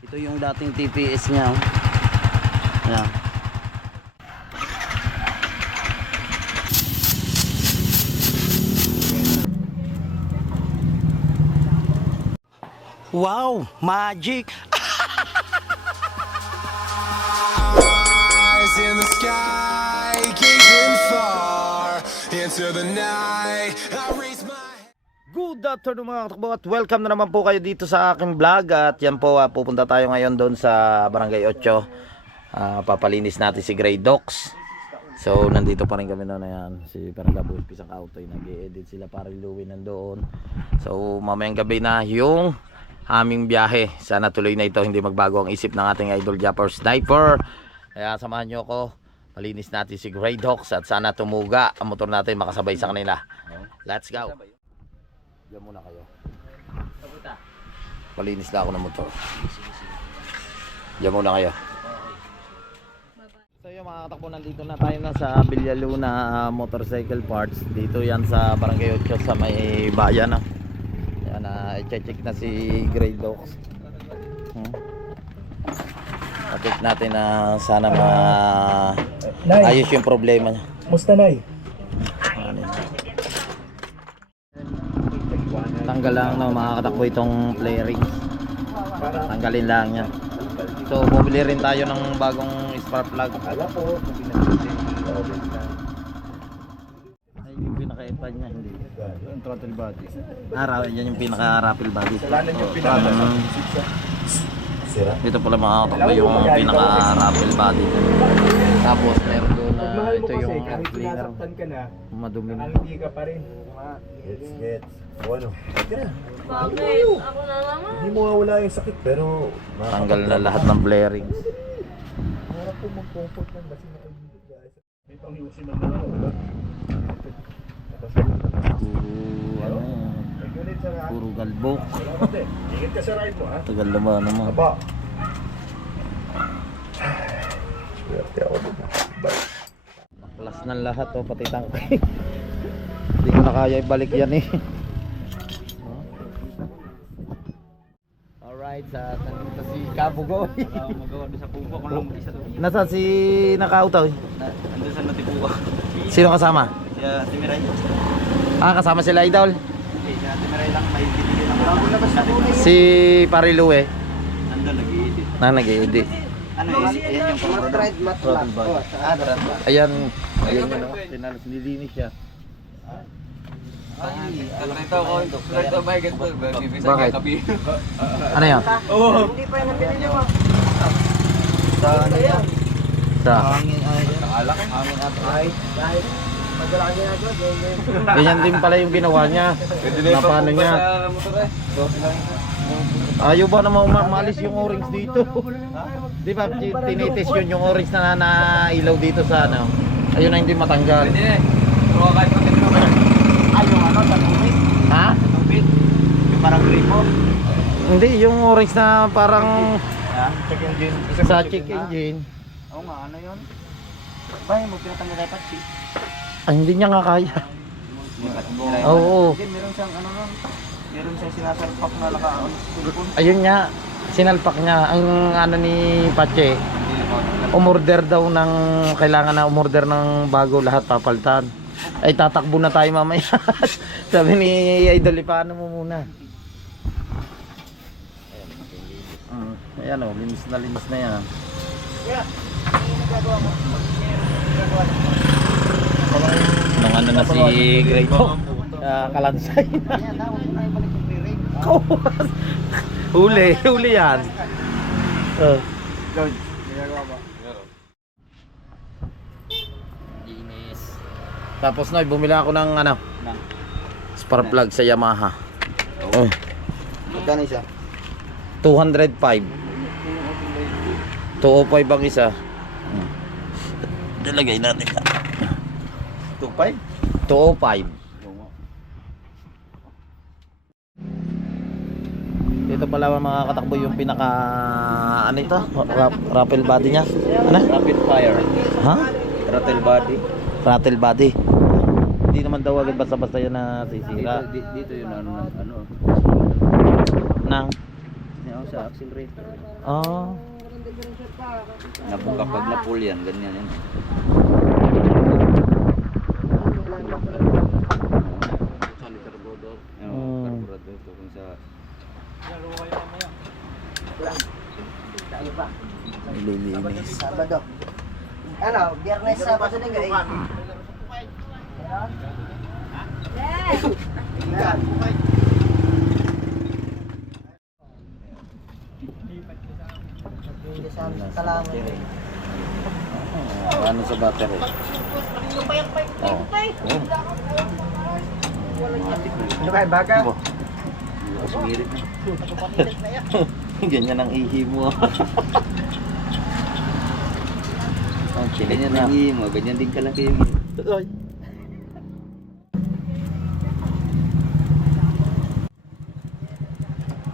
Ito yung dating TPS niya. Oh. Ayan. Wow, magic. Eyes in the sky, gazing far into the night. I raise my Good afternoon mga katakbo at welcome na naman po kayo dito sa aking vlog. At yan po, pupunta tayo ngayon doon sa Barangay 8. Papalinis natin si Grey Docs. So nandito pa rin kami noon. Ayan, si Paragabos Pisang Auto, nag-i-edit sila para iluwin nandoon. So mamayang gabi na yung aming biyahe. Sana tuloy na ito, hindi magbago ang isip ng ating idol Japper Sniper. Kaya samahan nyo ako, palinis natin si Grey Docs at sana tumuga ang motor natin, makasabay sa kanila. Let's go. Diyan muna kayo. Palinis na ako ng motor. Diyan muna kayo. So yung mga katakbo, nandito na tayo na sa Villaluna Motorcycle Parts. Dito yan sa Barangay 8 sa may bayan. Yan, i-check na si Grey Docs. I-check natin na sana ayos yung problema niya. Musta, Nay? Tanggal lang mga katakbo itong flaring. Tanggalin lang yan. So bumili rin tayo ng bagong spark plug. Akala po, Ay, yung pinaka-epan niya, hindi. yung throttle body. Yan yung pinaka-rappel body. Kasalanan yung pinaka. Sira. Dito pala mga katakbo yung pinaka-rappel body. Tapos meron doon na Mahal mo ito kasi, yung kahit cleaner. sinasaktan ka na, Madumi na. hindi ka pa rin. Gets. O ano? Bakit? Ako na naman. Hindi mo wala yung sakit, pero... Tanggal na lahat ng flaring. Harap po mag-comfort lang kasi nakaibigan guys. May pang-iusin na naman, wala? Ano yan? Nag-unit sa nga. Puro galbok. Salamat eh. Ingat ka sa ride mo, ha? Tagal naman naman. Aba. Swerte ako dito. Bye. Plus ng lahat to, pati tangke. Hindi ko na kaya ibalik yan eh. Alright, nandito si Kabugoy. Magawa doon sa pupo kung lang isa doon. Nasaan si nakautaw? Andun sa Natipuwa. Sino kasama? Si Timiray. Kasama sila idol. Okay, si Timiray lang may bibigyan ng bago labas na doon. Si Parilue Andun nag-i-edit. na nag-i-edit. Ano ayan yung pang-product. Throttle body. Throttle. Ayan yun o. Tinalas, nilinis siya. Bakit? Ano yan? Hindi pa yung nabili niyo. Sa ano yan? Sa Hangin ay hangin at ay. Dahil magdala ka ginagawa, ganyan din pala yung ginawa niya. Na paano niya? Ayaw ba naman umalis yung orange dito? Di ba tinitis yun yung orange na nailaw dito sa ano? Ayun na hindi matanggal. Pwede eh. Pero kahit pag ito ay yung ano sa tubig. Ha? Tubig. Yung parang gripo. Hindi, yung orange na parang Check engine. sa check engine. Oo nga, ano yun? Bay, mo pinatanggal tayo patsi. Hindi niya nga kaya. Oo. Hindi, meron siyang ano nun. Meron siyang sinasalpak na naka-on silikon. Ayun niya, sinalpak niya. Ang ano ni Pache, umorder daw ng, kailangan na umorder ng bago lahat papaltan. Ay tatakbo na tayo mamaya. Sabi ni Idol, paano mo muna? Ayan o, linis na yan. Nung ano na si Grey Dog, kalansay na. Huli yan. Tapos na, bumili ako ng ano, spark plug sa Yamaha. Magkano siya? 205. 205 ang isa. Dalagay natin. 2.5? 205. Dito pala mga katakbo yung pinaka ano ito? Rappel body niya. Ano? Rapid fire. Ha? Throttle body. Rattle body. Hindi naman daw agad basta-basta yan na sisira. Dito yun ano Nang sa accelerator. Ah. Kapag na-pull yan, ganyan yan. Carburetor to kung sa Nililinis. Sabado. Ano, biyernes sa Pasadena eh. Ano sa battery? Oh. Ano ba, baga? sumirit na. Ganyan ang ihi mo. Ganyan ang ihi mo, ganyan din kalaki yung ihi.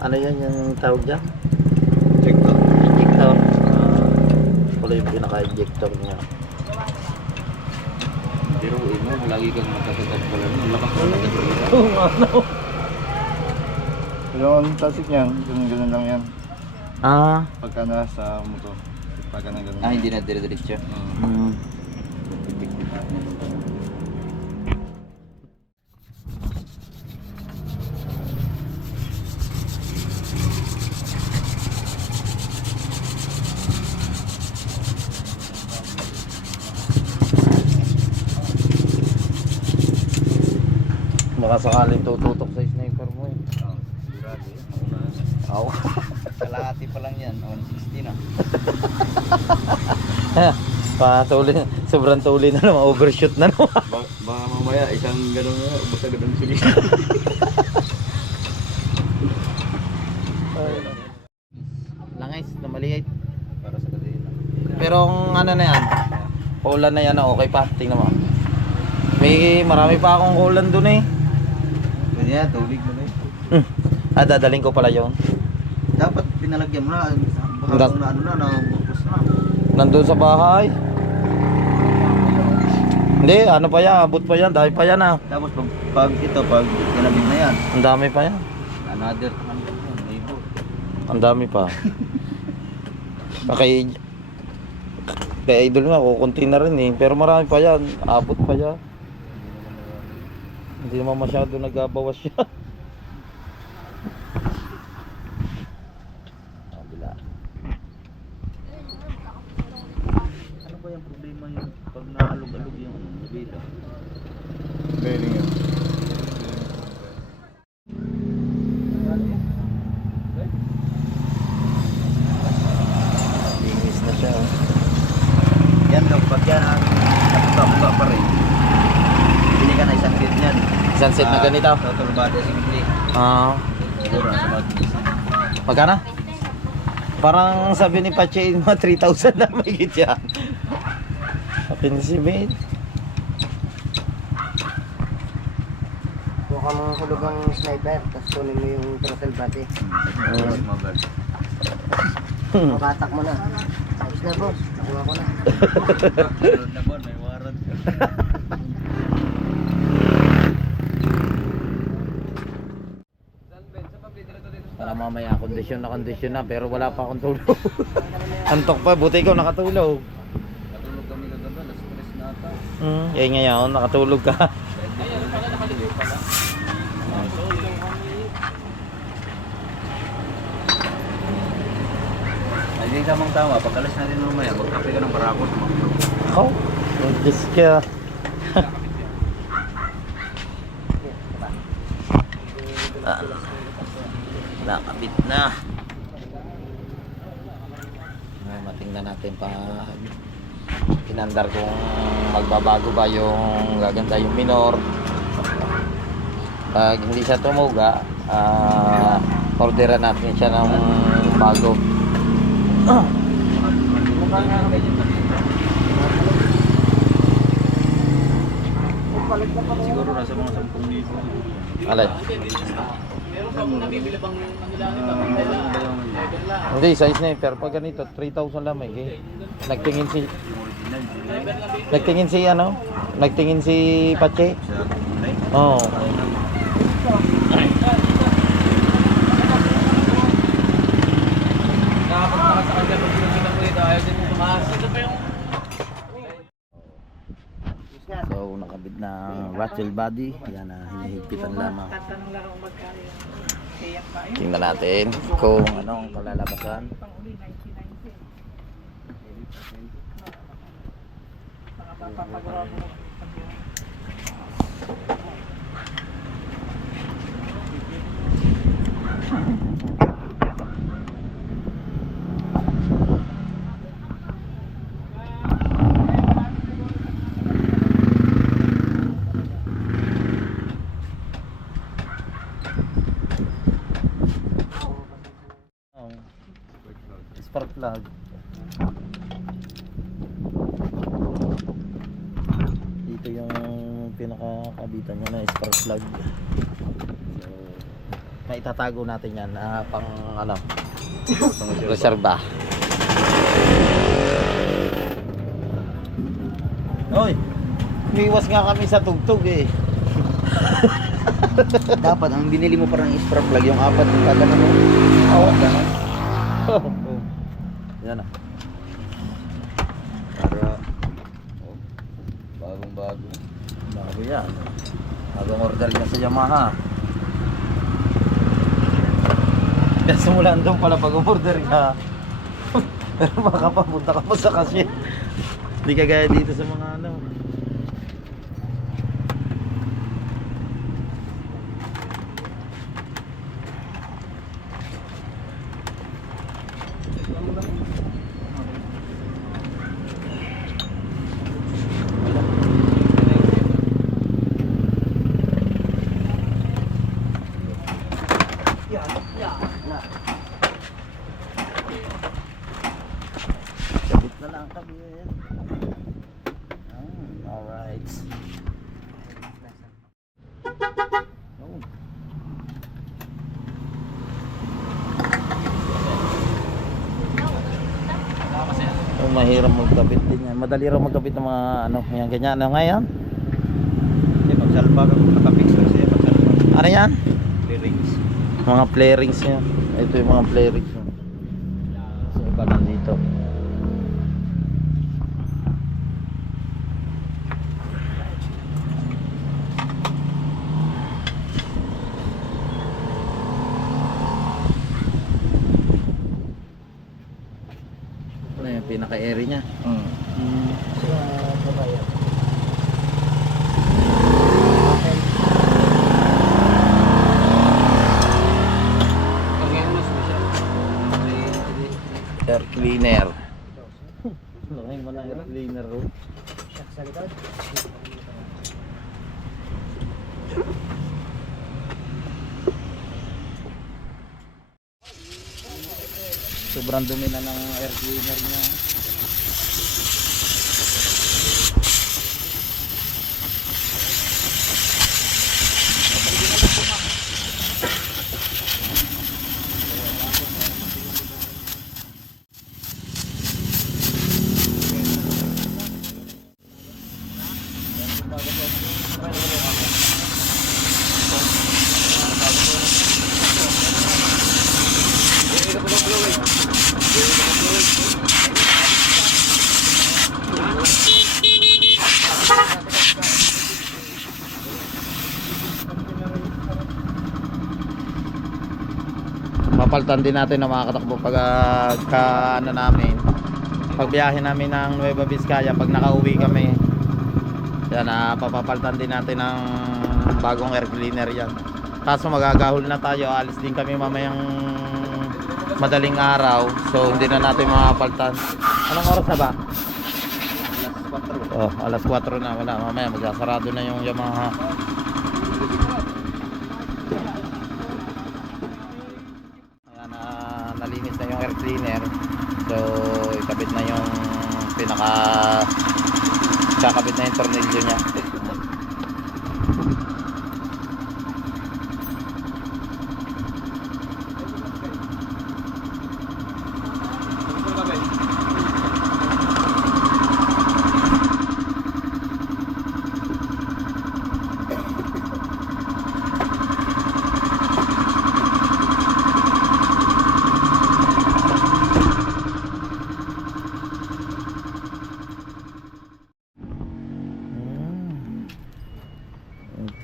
Ano yan yung tawag dyan? Check to. Injector. Wala yung pinaka-injector niya. Pero mo, lagi kang magkasagad pala nun. Lakas mo na Oo nga, no. Pero ang tasik niyan, ganun lang yan. Ah. Pagka nasa motor. Pagka na ganun. hindi na dire-diretso. Mm. Baka sakaling tututok sa sniper mo eh. Sigurado yun. Aw. Kalahati pa lang yan, 160 na. Patuli, sobrang tuli na naman, overshoot na naman. Baka mamaya, isang gano'n na, basta gano'n sige. Langis na maliit. Para sa kadena. Pero ang ano na yan, ulan na yan na okay pa, tingnan mo. Marami pa akong ulan dun eh. Ganyan, tubig na eh. Dadaling ko pala yon. Dapat pinalagyan mo na, baka kung na ano na, nabukos na. Nandun sa bahay. Hindi, ano pa yan, abot pa yan, dahil pa yan ah. Tapos pag ginamit na yan, Ang dami pa yan. another 100 Ang dami pa. Kay idol nga, kukunti na rin eh. Pero marami pa yan, abot pa yan. Hindi naman masyado nagabawas siya. Kabila. Ano ba yung problema yung pag naalog-alog yung nabila? Bearing yan. Linis na siya oh. Yan daw, pag yan ang nabuka pa rin. Bili ka na isang kit niyan. Isang set na ganito? Total body assembly. Siguro nasa mga Magkano? Parang sabi ni Pache, mga 3,000 na may yan. Kapinsimate. Buka mo hulog ang sniper, tapos kunin mo yung throttle body. mabal. Mabatak mo na. Tapos na boss, nakuha ko na. Naman, may warrant. Para mamaya kondisyon na pero wala pa akong tulog. Antok pa, buti ikaw nakatulog. Natulog kami kagabi, alas 3 na ata. Eh ngayon, nakatulog ka. Ay, di tamang tama. Pag alas natin mamaya, magkape ka ng barako sa mga bro. Ako, nagdis ka. Nakabit na. Matingnan natin pa pinandar kung magbabago ba yung gaganda yung minor. Pag hindi siya tumuga, orderan natin siya ng bago. Siguro nasa mga 10,000. Alay. Hindi, sa sniper pag ganito 3,000 lamang eh. Nagtingin si Pache. Oh. So nakabit na ang rattle body. Yan na, hinihigpitan lamang. Tatanong lang kung magkano yung tiyak pa. Yun, Tingnan natin kung anong kalalabasan. pang uli, 1990. Mga papapagawa mo pag yun. Spark plug. Dito yung pinakakabitan niya na spark plug. So, maitatago natin yan pang ano, reserva. Hoy, umiwas nga kami sa tugtog eh. Dapat ang binili mo parang spark plug yung apat yung kada mo. Oo, ganun. Yan ah. Para bagong-bago. Bago yan. Bagong order niya sa Yamaha. Kaya simulan doon pala pag umorder ka. Pero makapapunta ka pa sa cashier. Hindi ka gaya dito sa mga ano. Kabit na lang kabit. Alright. Oh. Oh, mahirap magkabit din yan. Madali raw magkabit ng mga ano, yan ganyan. Ano nga yan? Hindi, pagsalpa ka kung nakapix ka siya, pagsalpa. Ano yan? Clearings. Mga flarings niya. Ito yung mga flarings niya. So, iba lang dito. Ano yung pinaka-airy niya? Air cleaner. Laki mo na air cleaner ro. Sa likod. Sobrang dumi na ng air cleaner niya. Papalitan din natin na mga katakbo pag ano namin, pag biyahe namin ng Nueva Vizcaya, pag nakauwi kami yan, papapalitan din natin ng bagong air cleaner yan. Kaso magagahol na tayo, alis din kami mamayang madaling araw, so hindi na natin mapapalitan. Anong oras na ba? Oh, alas 4 na, wala, mamaya magsasarado na yung Yamaha. Ayan, nalinis na yung air cleaner. So ikabit na yung kakabit na yung tornilyo niya.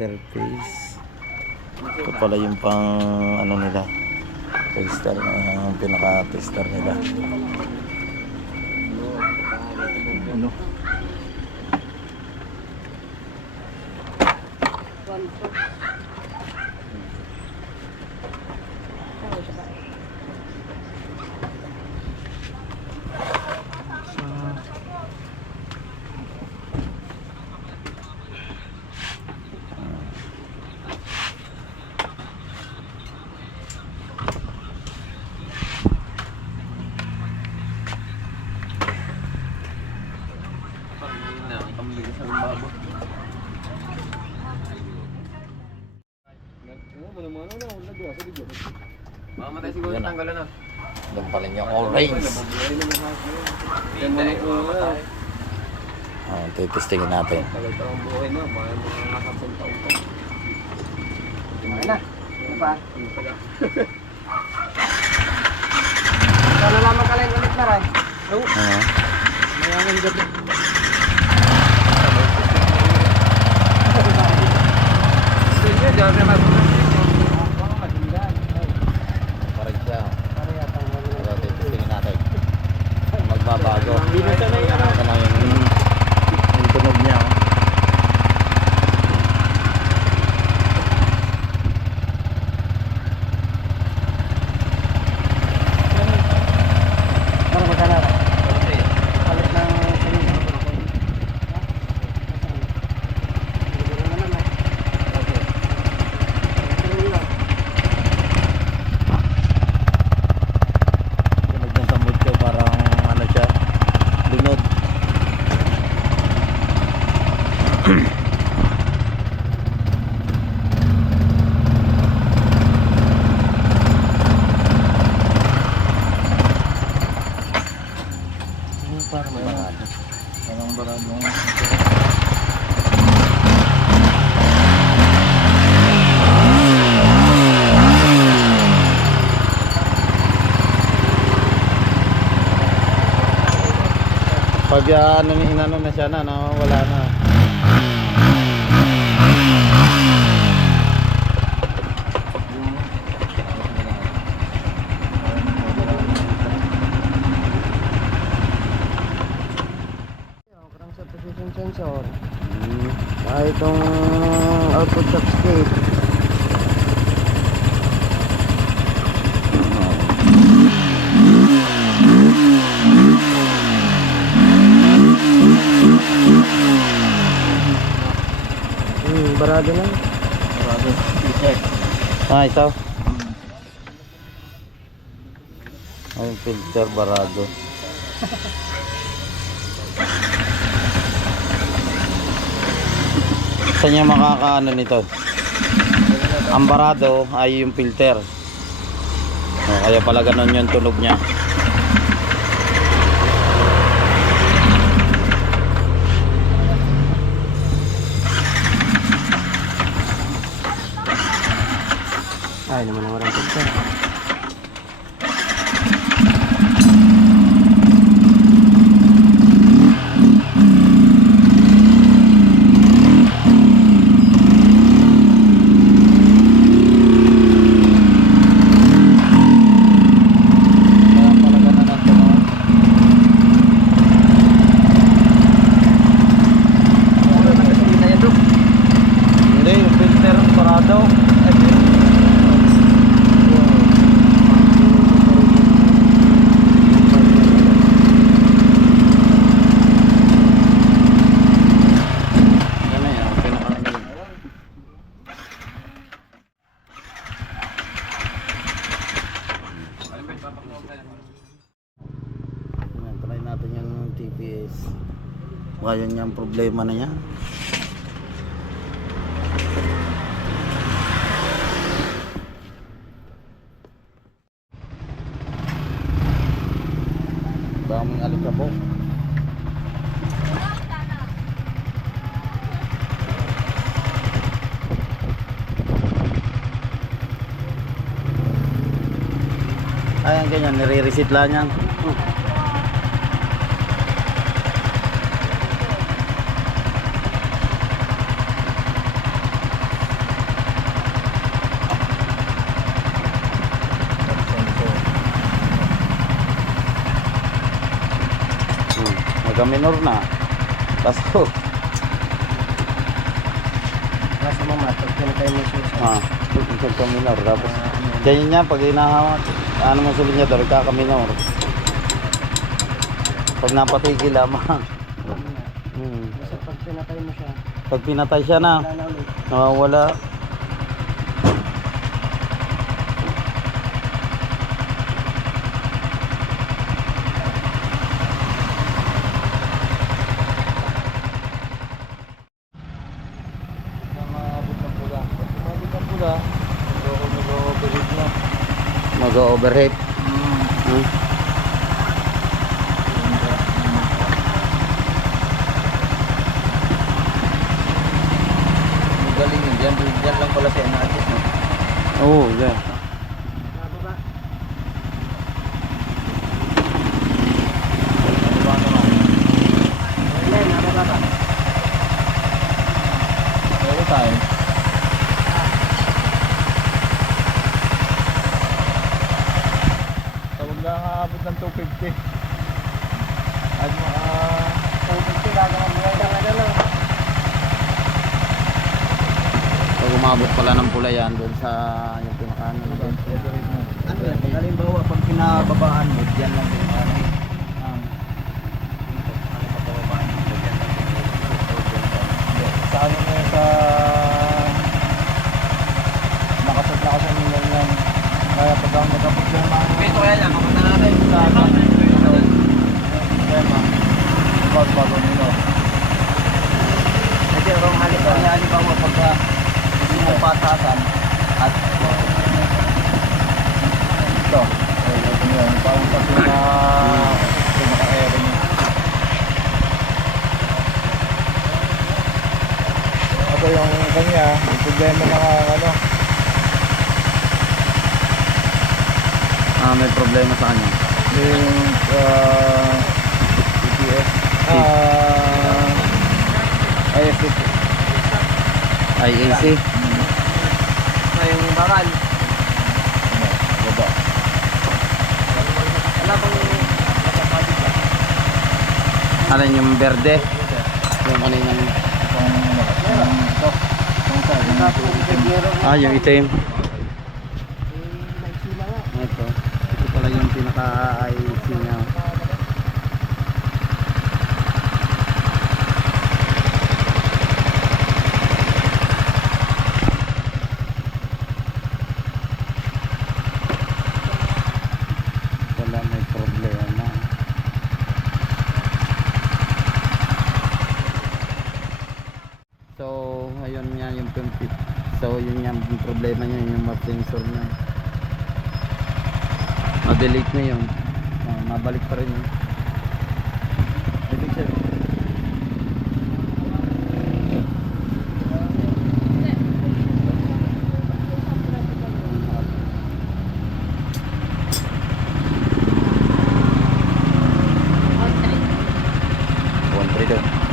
interface. Ito pala yung pang ano nila. Tester, yung pinaka-tester nila. Ano? Mamatay siguro Yan na. tanggalan na. Doon pa rin yung orange. Titestingin natin. Tagal pa ang buhay na, mga nakapang taon pa. Ayun na. Ano pa? Sana naman ka lang ulit na rin. Ano? Sige, dyan na Parang siya. Pero titestingin natin. Magbabago. Binasa na yan. Ito na yung tunog niya. Oh. Ano magkana rin? Palit ng sunod. Tunog ng tambod ko parang ano siya. Lunod. Parang barado. Pag ano ni inano na siya na, no, wala na. Crank sa position sensor. Itong output subscape. Barado na. Ah, ito. Ay, filter barado. Saan niya makakaano nito? Ang barado ay yung filter. Oh, kaya pala ganun yung tunog niya. Ay, naman ang walang filter. Kaya pala ganun ang tunog. Hindi, yung filter barado. Yan na yan, pinaka- Ayan, try natin yung TPS. Baka yun yung problema na yan. Daming alikabok. Ayan, ganyan, nire-reset lang yan. Nagka-minor na. Kaso, Nasa mama, pag pinatay mo siya. nagka-minor. Tapos, ganyan niya, pag hinahawak, ano mo sa linya, nagkaka-minor. Pag napatigil lamang. Kasi pag pinatay mo siya, Pag pinatay siya na, wala na ulit. nawawala. Mag-overheat. Ang galing yun. Diyan lang pala siya na-adjust, no? Oo, yeah. Nababa. Wala, nababa ka. Meron tayo. Tawag lang aabot ng 250. At Kung kailangan mo lang lang. Pag umabot pala ng pula yan, doon sa yung pinakaano na doon. Ano yan? Pag halimbawa, pag pinababaan mo, diyan lang yung ano. Pababaan mo, diyan lang yung sa ano mo sa nakasat nyo yan. Kaya pag ang nagkaproblema Ito kaya lang, kapunta natin. sa problema, bago nyo. Kasi ang halimbawa, pagka hindi mo patasan at Ito, ito nyo. Parang kasi na pinaka-airing. Ito yung kanya, yung problema ng ano, May problema sa kanya. yung EPS, IFC. IAC. yung bakal. Baba. Wala bang nakapagod ba? Alin yung verde? Yung kaninang... yung itim. Nagsila nga. Ito. Ito pala yung pinaka-IAC niya. Wala, may problema. So, ayun nga yung compute. So, yun nga yung problema niya, yung map sensor niya. Ma-delete na yun. Mabalik pa rin yun. Ibig sabihin.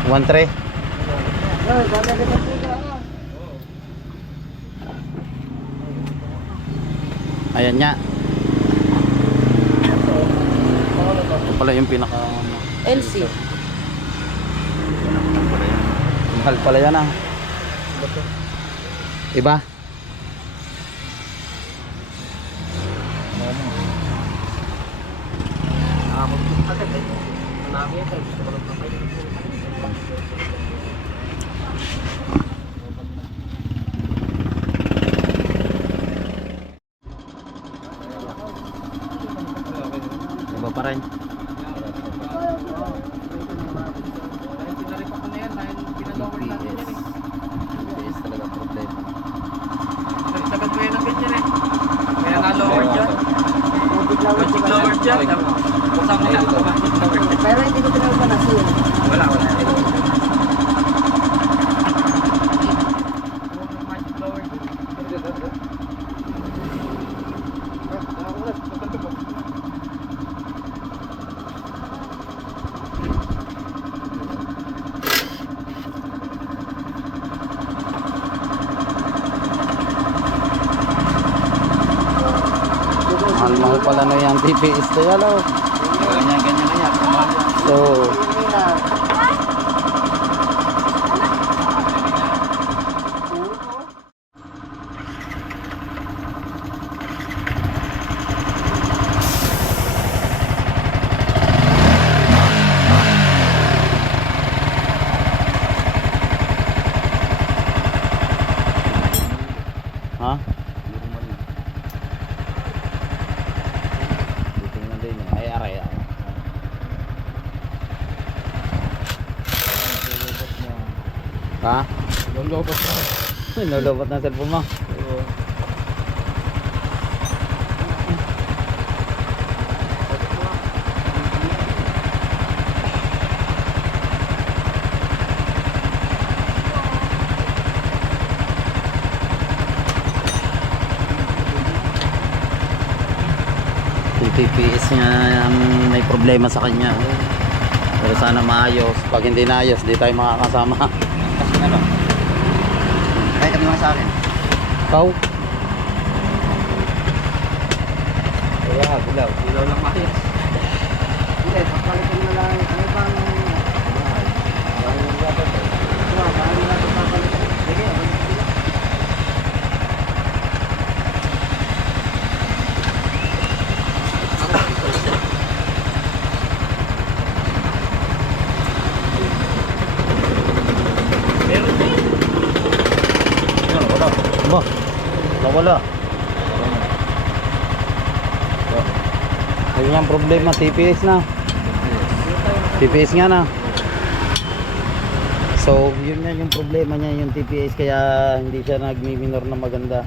One three. Ay, bagay na siya. Ayan nga. Ito pala yung pinaka LC. mahal pala yan ah. Iba? Iba pa rin. TPS talaga problema. Sagat mo yan ang ganyan eh. Kaya na-lower dyan. Magic lower dyan. Buksan mo yan. Magic lower dyan. Pero hindi ko pinapanasin. Wala. Magic lower dyan. Mahal pala na yung TPS na yan oh. Ganyan na yan. So, Hindi na. Ha? Lolobat na. Nalulobot na cellphone mo. Oo. Yung TPS niya ang may problema sa kanya. Pero sana maayos. Pag hindi naayos, di tayo makakasama. Kasi ano? Kaya kami mga sa akin. Ikaw? Kaya, dilaw. Dilaw lang maayos. Hindi, papalitan mo lang. Ano bang... Sige, Ba? Nawala. Ayun yung problema, TPS na. TPS nga na. So, yun nga yung problema niya, yung TPS, kaya hindi siya nagmi-minor na maganda.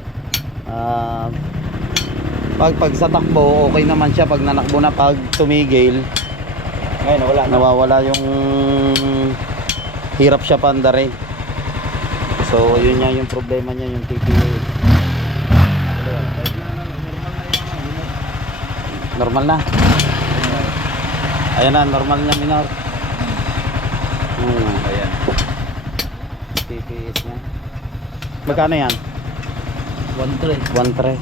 Pag sa takbo, okay naman siya. Pag nanakbo na, pag tumigil, ngayon, nawala na. nawawala yung hirap siya pandarin. So, yun nga yung problema niya, yung TPS. Normal na. Ayan na, normal na minor. Ayan. TPS niya. Magkano yan? 1-3. 1.3.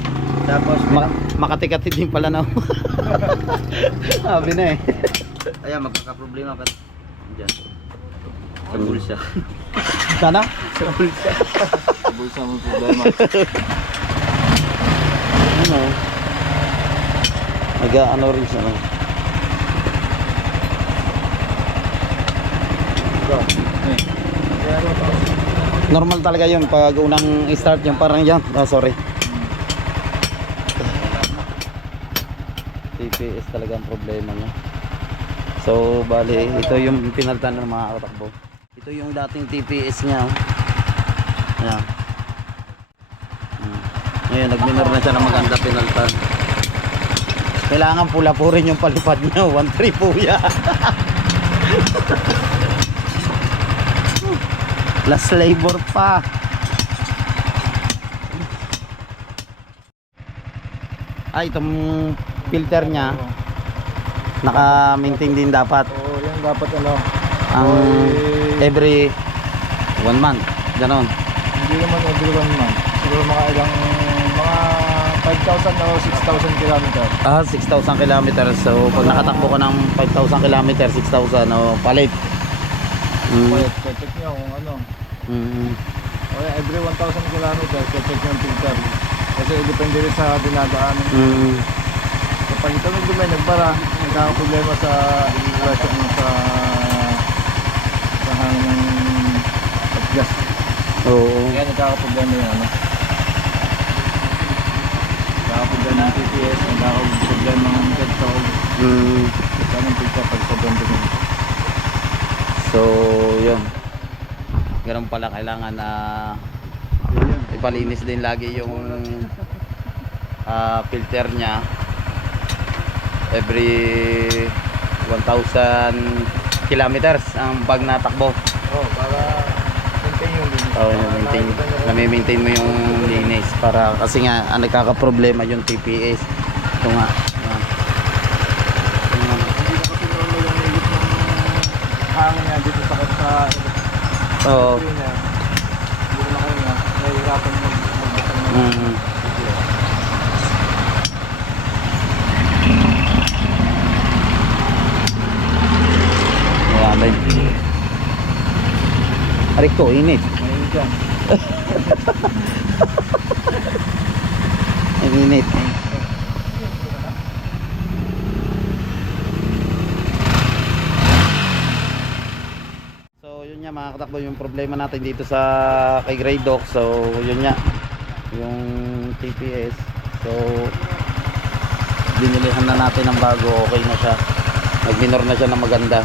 Tapos, Makati-kati din pala na. Sabi na eh. ayan, magkakaproblema pa. Diyan. Sa bulsa. Sana? Sa bulsa. Sa bulsa mo problema. Ano? Nag-ano rin siya. No? Normal talaga yun. Pag unang start yung parang yan. Sorry. TPS talaga ang problema niya. So, bali, ito yung pinalitan ng mga katakbo. Ito yung dating TPS niya. Oh. Ayan. Ngayon, nag-minor na siya ng maganda pinalitan. Kailangan pula po rin yung palipad niya. 1.3 po yan. Last labor pa. Itong filter niya naka-maintain din dapat. Oo, yan dapat ano. Ang every 1 month. Ganon. Hindi naman every 1 month. Siguro mga ilang, mga 5,000 o 6,000 kilometer. 6,000 kilometers. So, pag nakatakbo ka ng 5,000 kilometers, 6,000 palit. Check nyo kung ano. Mm. O yan, every 1,000 kilometer, check nyo yung filter. Kasi depende rin sa dinadaanan. Mm. Kapag ito nung dumay, nagbara, nagkakaproblema sa pressure mo sa hangin ng gas. Oo. Kaya nagkakaproblema yung ano. Nagkakaproblema ng TPS, nagkakaproblema ng petrol. Mm. Kaya ng filter pag sobrang dumi. So, yun. Ganun pala, kailangan na ipalinis din lagi yung filter niya every 1,000 kilometers ang pag natakbo. Oh, para maintain yung linis. Nami-maintain mo yung linis para kasi nga nagkakaproblema yung TPS. Ito nga. Hindi na kasi normal yung higit ng hangin nga dito sa Oo. niya. Hindi na kayo nga, nahihirapan magbasa ng Mm. Marami. Arik ko, init. Ngayon dyan. Ang init. So yun nga mga katakbo, yung problema natin dito sa kay Grey Doc. So yun nga, yung TPS. So binilihan na natin ng bago, okay na siya. Nag-minor na siya ng maganda.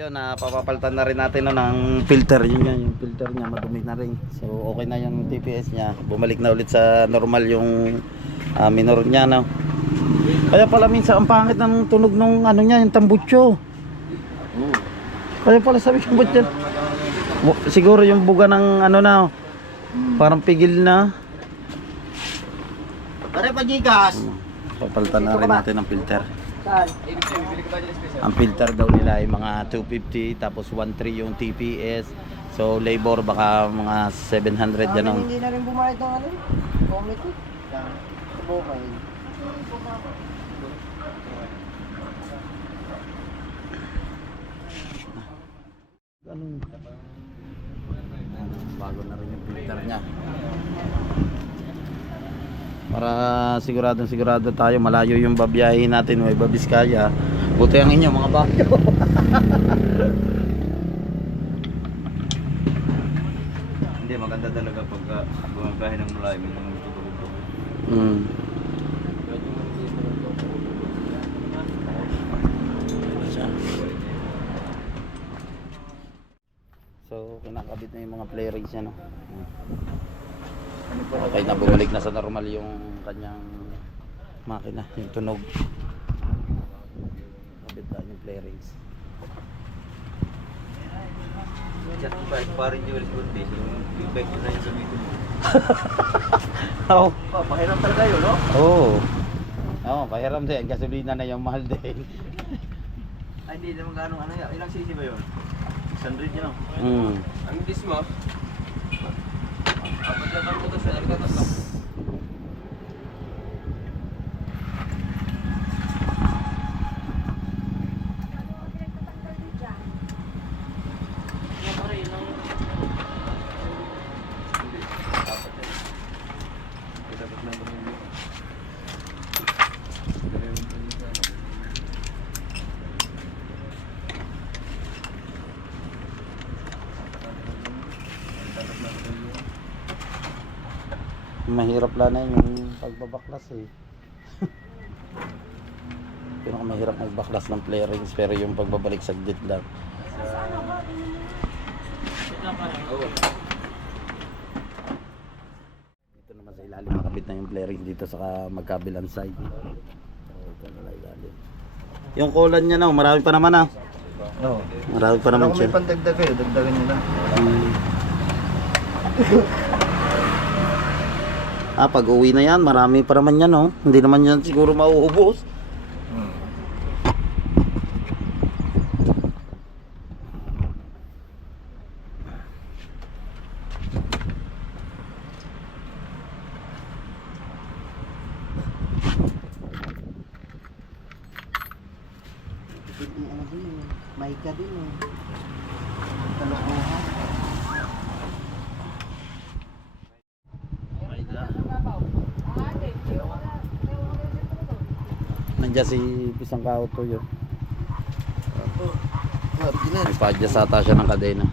yun, papapalitan na rin natin no, ng filter. Yun yan, yung filter niya madumi na rin. So okay na yung TPS niya. Bumalik na ulit sa normal yung minor niya, no. Kaya pala minsan ang pangit ng tunog nung ano niya, yung tambutso. Kaya pala sabi ko ba't yan? Siguro yung buga ng ano na, parang pigil na. Pare pa Gcash. Papalitan na rin natin ng filter. Saan? Ang filter daw nila ay mga 250 tapos 1.3 yung TPS. So labor baka mga 700 yan ang. Hindi na rin bumayad ng ano? Committee. Sa bukay. Ganun. Bago na rin yung filter niya. Para sigurado tayo malayo yung babiyahin natin, may Babiskaya. Buti ang inyo mga bago. Hindi, maganda talaga pag bumabiyahe ng malayo, may mga tutulog-tulog. So kinakabit na yung mga play rigs niya, no? Okay na, bumalik na sa normal yung kanyang makina, yung tunog. Kabit na yung play rigs. Chat pa, parang Joel Cortez, yung feedback ko na yun sa video mo. Oo. Pakiram talaga yun, no? Oo. Oo, pahiram din. Gasolina na yung mahal din. Ay, hindi naman gano'ng ano yan. Ilang cc ba yun? 600 yun, no? Ang dis mo? Apat na kang motor sa Ergatas lang. Mahirap lang na yung pagbabaklas eh. Pero mahirap magbaklas ng play rings, pero yung pagbabalik saglit lang. Dito naman sa ilalim nakabit na yung play rings dito sa magkabilang side. So, ito na ilalim. Yung kulan niya na, marami pa naman ah. Oo. Marami pa naman Kung siya. may pandagdag kayo, dagdagan nyo lang. Pag uwi na yan, marami pa naman yan, no? Hindi naman yan siguro mauubos. Ano din eh. Maika din eh. Kalokohan. Nandiyan si Pisang Kauto yun. May pa-adjust ata siya ng kadena.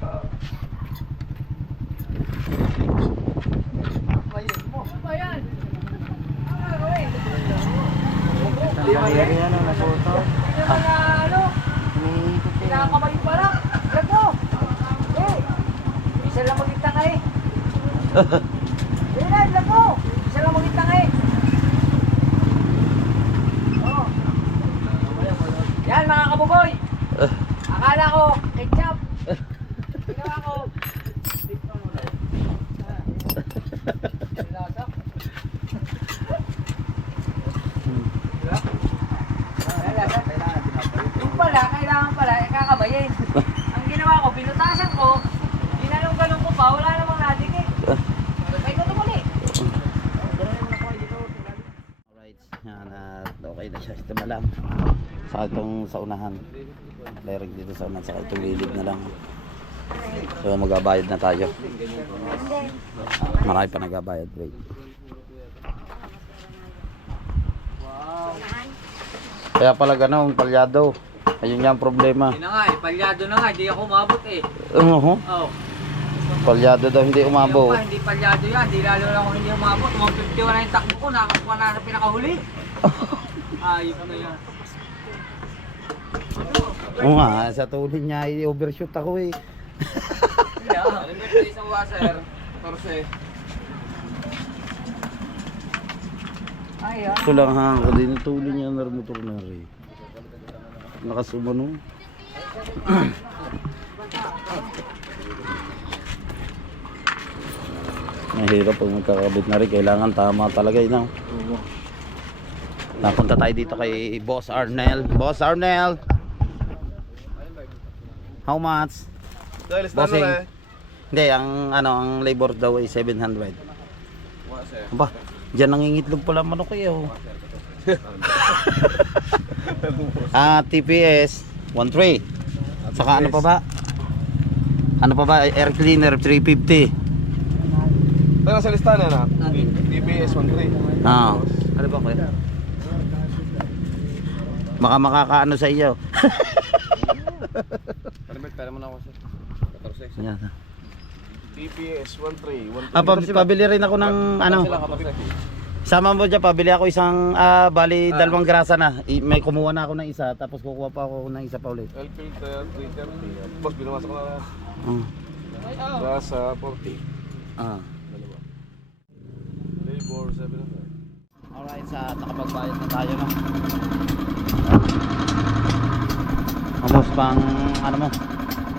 Kaya yan ang nasuto. Umiikot eh. Nakakabayo pa lang. Lag mo. Eh. Isa lang magintang eh. Hindi na, lag mo. Isa lang magintang eh. Oh. Yan mga kabuboy. Akala ko, ketchup. Ginawa ko. Yung pala, kailangan pala, kakamayin. Ang ginawa ko, pinutasan ko, ginalong-galong ko pa, wala namang natikik. Kaya ko tumuli. Alright, yan at okay na siya. Ito na lang. Saka itong sa unahan. Direct dito sa unahan. Saka itong gilid na lang. So magabayad na tayo. Marami pa nagabayad. Wait. Kaya pala ganun, palyado. Ayun nga ang problema. Hindi na nga eh, palyado na nga, hindi ako umabot eh. Oo. Oh. Palyado daw hindi umabo. Yan pa, hindi palyado yan, hindi lalo lang ako hindi umabot. 150 na yung takbo ko, nakakuha na sa pinakahuli. Ayos na yan. Oo nga, sa tulin niya i-overshoot ako eh. Birthday isang washer, 14. Ay, ah. Ito lang ha, ako din tulin niya na motor na rin. Nakasumano. Mahirap pag magkakabit na rin, kailangan tama talaga yun. No? Napunta tayo dito kay Boss Arnel. Boss Arnel! How much? Bossing. Hindi, ang labor daw ay 700. Aba, diyan nangingitlog pala manok kayo. TPS 13. Saka ano pa ba? Ano pa ba? Air cleaner 350. Ito sa listahan na TPS 13. Ah. Ano ba kuya? Baka makakaano sa iyo. Pera mo na ako sir. 14. Yan. TPS 13. Pabili rin ako ng ano. Sama mo dyan, pabili ako isang dalawang grasa na. May kumuha na ako ng isa, tapos kukuha pa ako ng isa pa ulit. Oil filter 330. Boss, binamasak ko na Oh. grasa 40. Ah. Labor 700. Alright, nakapagbayad na tayo na. Almost pang ano mo.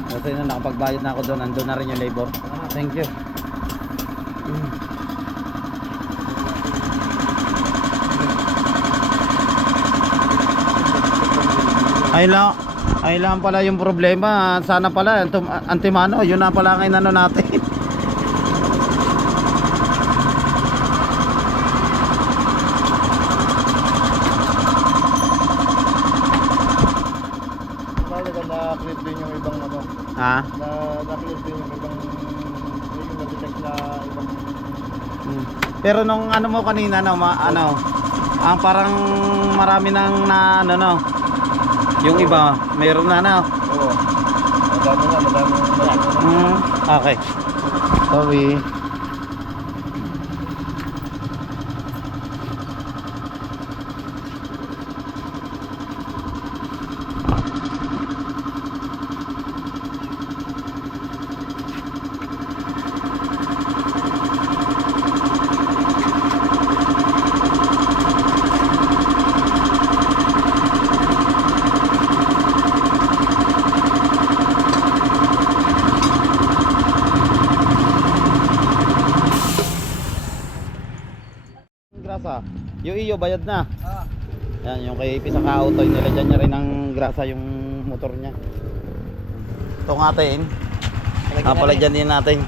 Kasi na nakapagbayad na ako doon, andun na rin yung labor. Thank you. Ay lang pala yung problema. Sana pala antimano, yun na pala ang inano natin. Na-clear din yung ibang ano. Ha? Na-clear din yung ibang yung na-detect na ibang Pero nung ano mo kanina no, ang parang marami nang na ano no. Yung iba, mayroon na na. Oo. Madami na. Okay. Sorry. Grasa. Yung iyo bayad na. Yan, yung kay Pisa Auto, nilagyan niya rin ng grasa yung motor niya. Ito nga natin. Palagyan din natin.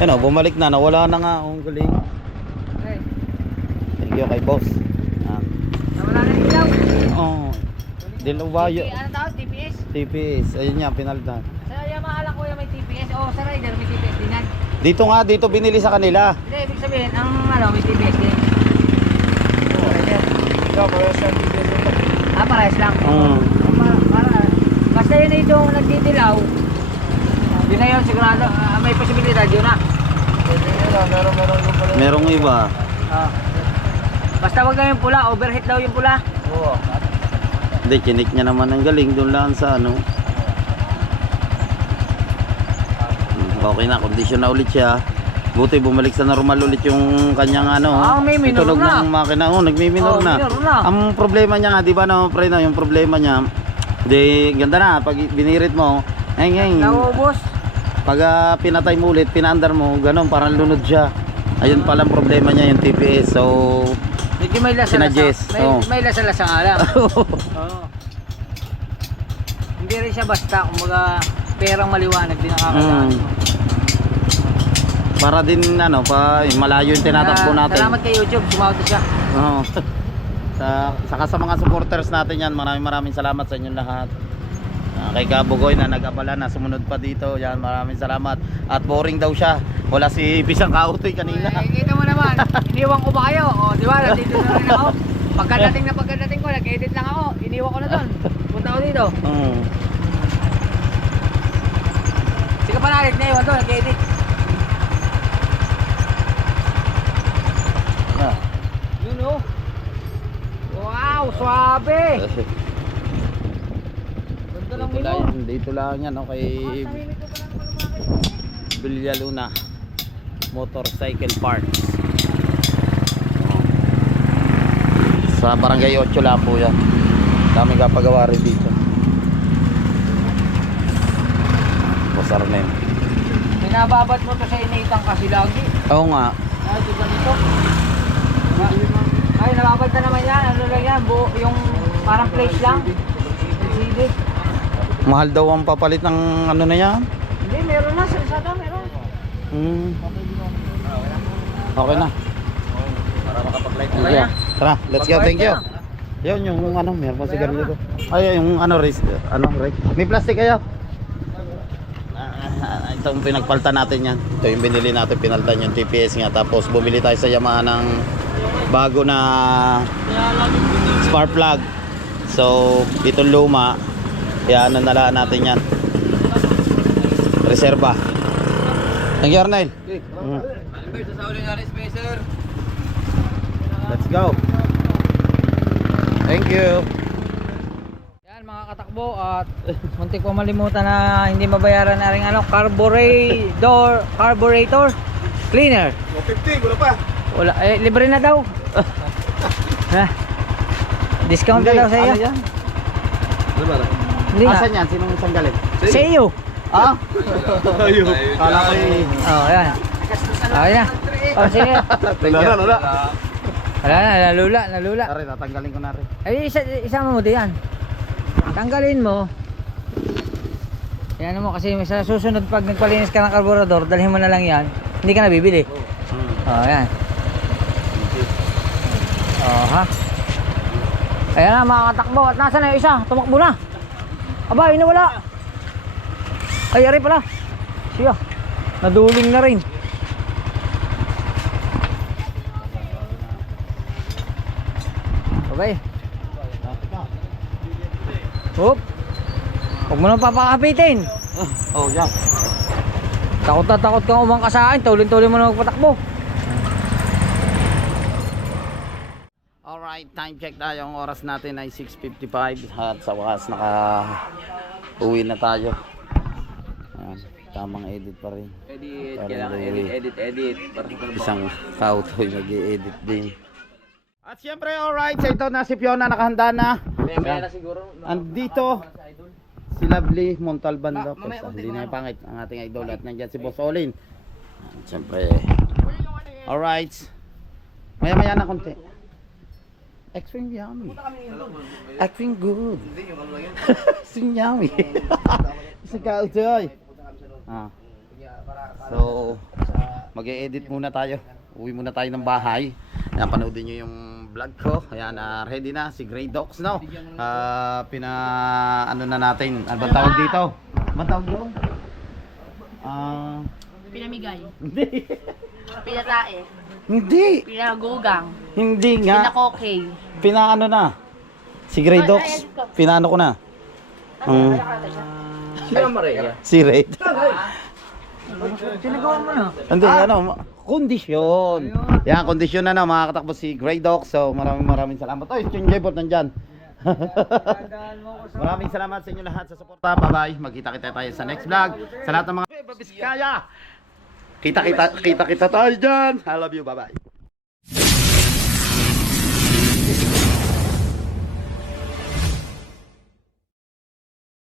Yan o, bumalik na, nawala na nga. Ang galing. Okay. Thank you kay boss. Yan. Nawala na yung ilaw. Oh. Dilubayo. Ano tawag? TPS? TPS. Ayun niya, pinaldan. Sa Yamaha lang kuya may TPS. O sa Rider may TPS din yan. Dito nga, dito binili sa kanila. Hindi, ibig sabihin, ang may TPS din. Sa Rider. Ikaw, parehas yan TPS. Parehas lang. Basta yun na itong nagdidilaw. Yun na yun, sigurado. May posibilidad yun na. Meron yung pala. Merong iba. Basta wag na yung pula. Overheat daw yung pula. Oo. Hindi, chinik niya naman ang galing. Doon lang sa ano. Okay na, kondisyon na ulit siya. Buti bumalik sa normal ulit yung kanyang ano. May minor tunog na. ng makina. Oh, nagmi-minor na. Minor na. Ang problema niya nga, di ba na pre na yung problema niya. Di ganda na pag binirit mo. Naubos. Pag pinatay mo ulit, pinaandar mo, ganun parang lunod siya. Ayun pala ang problema niya yung TPS. So Medyo may lasa-lasa. sinadjust. Oh. May lasa-lasa nga lang. Oo. Hindi rin siya basta. Kumbaga, perang maliwanag din nakakadaan. Para din ano, malayo yung tinatakbo natin. Salamat kay YouTube, sumawad siya. Oo. Saka sa mga supporters natin yan, maraming salamat sa inyong lahat. Kay Kabugoy na nag-abala na sumunod pa dito, yan, maraming salamat. At boring daw siya, wala si Pisang Kautoy kanina. Kita mo naman, iniwan ko ba kayo? O, di ba, nandito na rin ako. Pagkadating ko, nag-edit lang ako. Iniwan ko na doon. Punta ako dito. Sige pa nalit, naiwan doon, nag-edit. Yun o. Wow, swabe. Dito lang yan, okay. Villaluna Motorcycle Parts. Sa Barangay 8 lang po yan. Daming kapagawa rin dito. Boss Arnel. Pinababad mo to sa initang kasi lagi. Oo nga. Ay, di ba nito? Ay, nababad na naman yan. Ano lang yan? Yung parang place lang. LCD. Mahal daw ang papalit ng ano na yan. Hindi, meron na. Sa meron. Okay na. Para makapag-light Thank you. Tara, let's go. Thank you. Yun yung ano, meron pa sigarilyo dito. Ay, yung ano, race, ano, race. May plastic kayo? Ito yung pinagpaltan natin yan. Ito yung binili natin, pinaltan yung TPS nga. Tapos bumili tayo sa Yamaha ng bago na spark plug. So, itong luma, kaya ano nalaan natin yan. Reserva. Thank you, Arnel. Let's go. Thank you. Yan mga katakbo at muntik po malimutan na hindi mabayaran na rin ano, carburetor cleaner. 50, wala pa. Wala, libre na daw. Ha? Discount na daw sa iyo. Ano yan? Hindi na. Asan yan? Sinong isang galing? Sa iyo. Ah? Kala ko eh. Oh, yan. Okay na. Oh, sige. Thank you. Wala na, nalula. Aray, tatanggalin ko na rin. Ay, isama mo diyan. Tanggalin mo. Yan mo kasi sa susunod pag nagpalinis ka ng karburador, dalhin mo na lang yan. Hindi ka na bibili. Oh, yan. Oh, ha. Ayan na mga katakbo. At nasa na yung isa? Tumakbo na. Aba, inawala. Ay, ari pala. Siya. Naduling na rin. Okay. Hop. Huwag mo nang papakapitin. Oh, yan. Takot na takot kang umangka sa akin. Tuloy-tuloy mo na magpatakbo. Alright, time check tayo. Ang oras natin ay 6:55 at sa wakas uwi na tayo. Ayan, tamang edit pa rin. Edit, Parang kailangan edit. Para sa Isang kautoy nag-i-edit din. At syempre, alright, sa ito na si Fiona, nakahanda na. Maya na siguro. Andito si Lovely Montalban Lopez. Hindi na yung pangit ang ating idol. At nandyan si Boss Olin. At syempre, alright, maya na konti. Extreme yummy. Extreme good. Extreme yummy. Isang kautoy. So, mag-e-edit muna tayo. Uwi muna tayo ng bahay. Ayan, panoodin nyo yung vlog ko. Ayan, ready na si Grey Docs, no? Ano na natin? Ano bang tawag dito? Ano tawag doon? Pinamigay. Hindi. Pinatae. Hindi. Pinagugang. Hindi nga. Pinakokay. Pinaano na. Si Grey Docs. Pinaano ko na. Si Ray. Sinagawa mo na. Hindi, kondisyon. Yan, kondisyon na mga katakbo si Grey Docs. So, maraming salamat. Oy, Chinjebot nandyan. Maraming salamat sa inyo lahat sa suporta. Bye-bye. Magkita-kita tayo sa next vlog. Sa lahat ng mga Biskaya. Kita tayo dyan. I love you. Bye-bye.